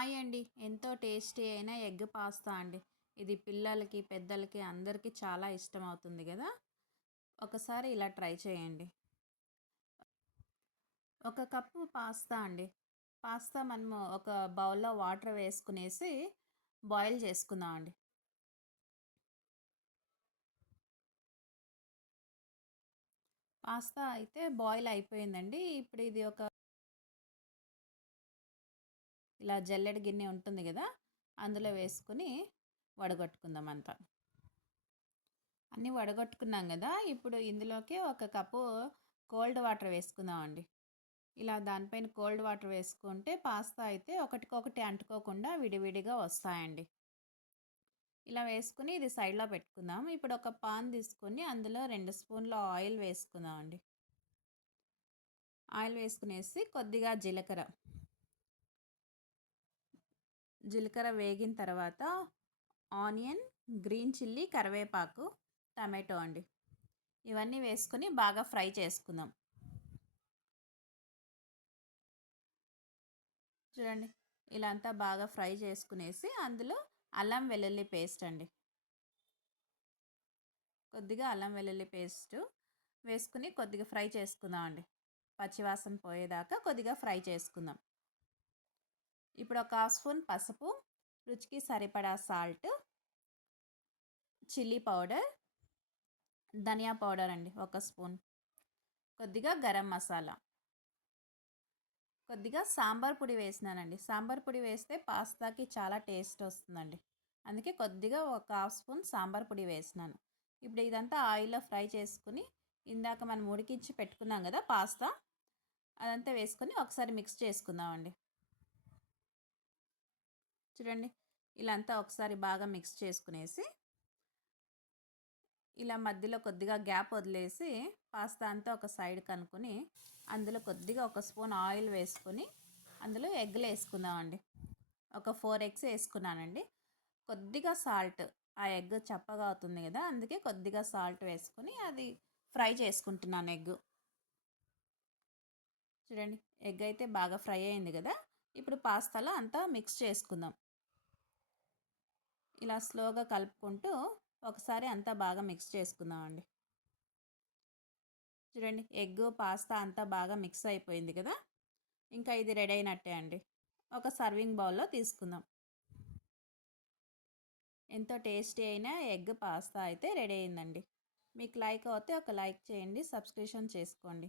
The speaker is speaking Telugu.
హాయ్ అండి. ఎంతో టేస్టీ అయిన ఎగ్ పాస్తా అండి. ఇది పిల్లలకి, పెద్దలకి అందరికీ చాలా ఇష్టమవుతుంది గదా! ఒకసారి ఇలా ట్రై చేయండి. ఒక కప్పు పాస్తా అండి. పాస్తా మనము ఒక బౌల్‌లో వాటర్ వేసుకునేసి బాయిల్ చేసుకుందామండి. పాస్తా అయితే బాయిల్ అయిపోయిందండి. ఇప్పుడు ఇది ఒక ఇలా జల్లెడ గిన్నె ఉంటుంది గదా! అందులో వేసుకొని వడగట్టుకుందాం అంతా. అన్నీ వడగట్టుకున్నాం గదా! ఇప్పుడు ఇందులోకి ఒక కప్పు కోల్డ్ వాటర్ వేసుకుందామండి. ఇలా దానిపైన కోల్డ్ వాటర్ వేసుకుంటే పాస్తా అయితే ఒకటికొకటి అంటుకోకుండా విడివిడిగా వస్తాయండి. ఇలా వేసుకొని ఇది సైడ్‌లో పెట్టుకుందాం. ఇప్పుడు ఒక పాన్ తీసుకొని అందులో 2 స్పూన్ల ఆయిల్ వేసుకుందామండి. ఆయిల్ వేసుకునేసి కొద్దిగా జీలకర్ర వేగిన తర్వాత ఆనియన్, గ్రీన్ చిల్లీ, కరివేపాకు, టమాటో అండి. ఇవన్నీ వేసుకొని బాగా ఫ్రై చేసుకుందాం. చూడండి. ఇలా అంతా బాగా ఫ్రై చేసుకునేసి అందులో అల్లం వెల్లుల్లి పేస్ట్ అండి. కొద్దిగా అల్లం వెల్లుల్లి పేస్టు వేసుకుని కొద్దిగా ఫ్రై చేసుకుందామండి. పచ్చివాసన పోయేదాకా కొద్దిగా ఫ్రై చేసుకుందాం. ఇప్పుడు ఒక హాఫ్ స్పూన్ పసుపు, రుచికి సరిపడా సాల్ట్, చిల్లీ పౌడర్, ధనియా పౌడర్ అండి ఒక స్పూన్, కొద్దిగా గరం మసాలా, కొద్దిగా సాంబార్ పొడి వేసినానండి. సాంబార్ పొడి వేస్తే పాస్తాకి చాలా టేస్ట్ వస్తుందండి. అందుకే కొద్దిగా ఒక హాఫ్ స్పూన్ సాంబార్ పొడి వేసినాను. ఇప్పుడు ఇదంతా ఆయిల్‌లో ఫ్రై చేసుకొని ఇందాక మనం ఉడికించి పెట్టుకున్నాం కదా పాస్తా, అదంతా వేసుకొని ఒకసారి మిక్స్ చేసుకుందామండి. చూడండి. ఇలా అంతా ఒకసారి బాగా మిక్స్ చేసుకునేసి ఇలా మధ్యలో కొద్దిగా గ్యాప్ వదిలేసి పాస్తా అంతా ఒక సైడ్ కనుక్కొని అందులో కొద్దిగా ఒక స్పూన్ ఆయిల్ వేసుకొని అందులో ఎగ్గులు వేసుకుందామండి. ఒక 4 ఎగ్స్ వేసుకున్నానండి. కొద్దిగా సాల్ట్, ఆ ఎగ్ చప్పగా అవుతుంది కదా, అందుకే కొద్దిగా సాల్ట్ వేసుకొని అది ఫ్రై చేసుకుంటున్నాను ఎగ్. చూడండి. ఎగ్ అయితే బాగా ఫ్రై అయింది కదా, ఇప్పుడు పాస్తాలో అంతా మిక్స్ చేసుకుందాం. ఇలా స్లోగా కలుపుకుంటూ ఒకసారి అంతా బాగా మిక్స్ చేసుకుందామండి. చూడండి. ఎగ్, పాస్తా అంతా బాగా మిక్స్ అయిపోయింది కదా, ఇంకా ఇది రెడీ అయినట్టే అండి. ఒక సర్వింగ్ బౌల్‌లో తీసుకుందాం. ఎంతో టేస్టీ అయిన ఎగ్ పాస్తా అయితే రెడీ అయిందండి. మీకు లైక్ అవుతే ఒక లైక్ చేయండి, సబ్స్క్రిప్షన్ చేసుకోండి.